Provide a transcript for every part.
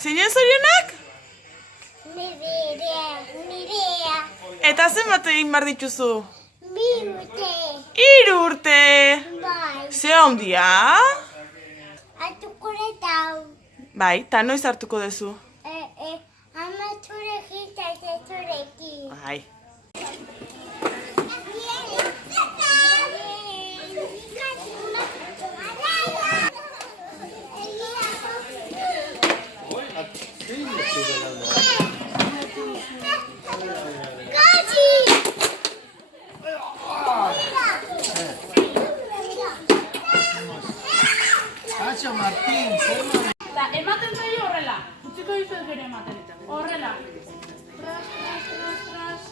Zeinen zorionak? Nirea. Eta zenbat egin behar dituzu? 2 urte. 3 urte! Bai. Ze handia? Hartuko retau. Bai, eta noiz hartuko duzu? Ama zurekin eta zurekin. Bai. Martín, ematen zaio horrela. Utziko dizuet gero ematen. Horrela. Tras.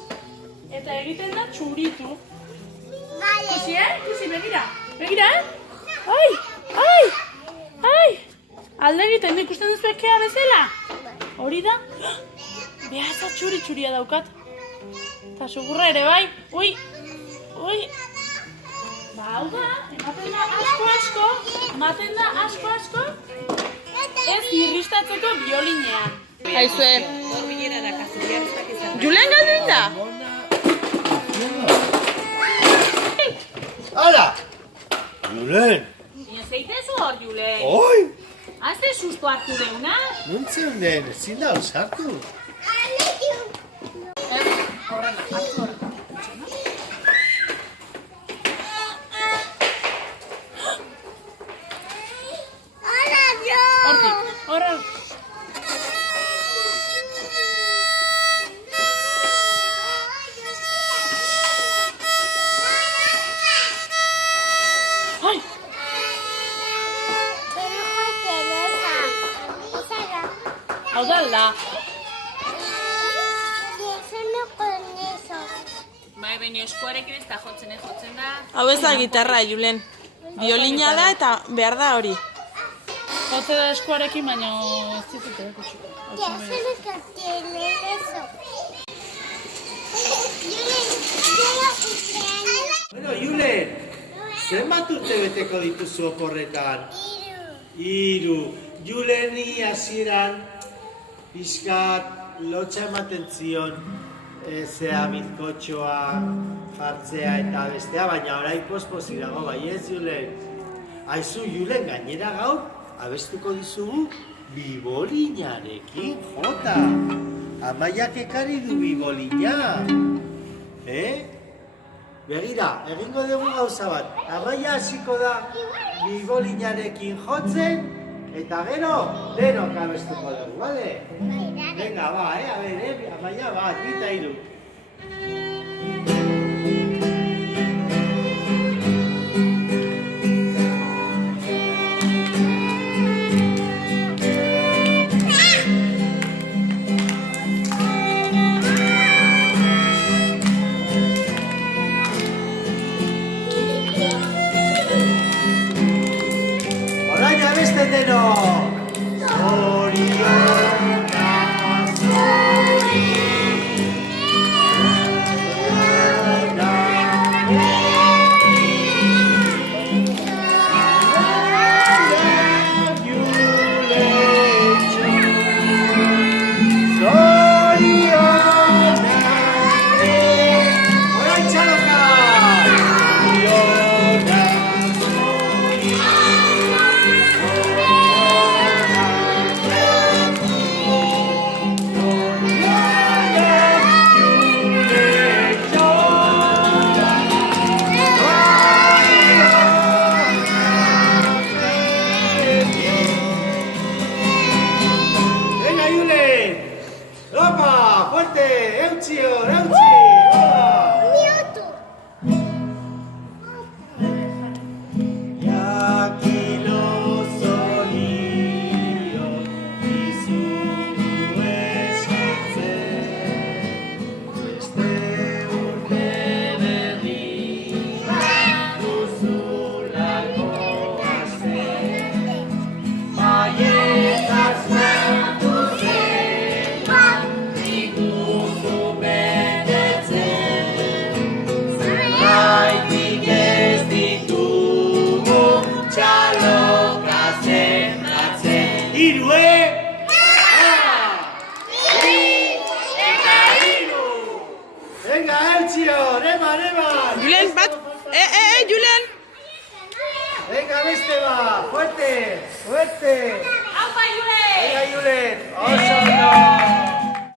Eta egiten da txuritu. Ikusi, Ikusi, begira. Begira, Ai! Alde egiten, ikusten duzu ekea bezala? Hori da? Behaza txuria daukat. Eta sugurra ere, bai? Ui! Ba, hau da, ematen da asko. Ez irristatzeko biolinean. Haizue. Julen galdin da? ¡Hala! Julen! Zeitezu hor, Julen. ¡Oi! Hazte susto hartu deuna? Nuntzen den, ezin da osartu. Horrela, hartu horrela. Horrela. Ai! Hau da alda. Bai, baina eskuarekin ez da jotzen da. Hau ez da gitarra, Julen. Biolina da eta behar da hori. Jotze da eskuarekin, baina ez ditut erakutsi. Bueno, Julen, zenbat urte beteko dituzu oporretan? 3. Juleni hasieran pixkat lotxa ematen zion zea bizkotxoa jartzea eta bestea, baina orain posposi dago, bai ez, Julen? Aizu, Julen, gainera gaur abestuko dizugu bibolinarekin, jota. Amaiak ekarri du bibolina. Begira, egingo dugu gauza bat. Amaia hasiko da bibolinarekin jotzen, eta gero, denok abestuko dugu, bale? Venga, ba, a ver, Amaia, bat, 2 eta 3. Orain abesten denok! atención, eman. Julen, bat... Julen! Venga, beste bat, fuerte, fuerte.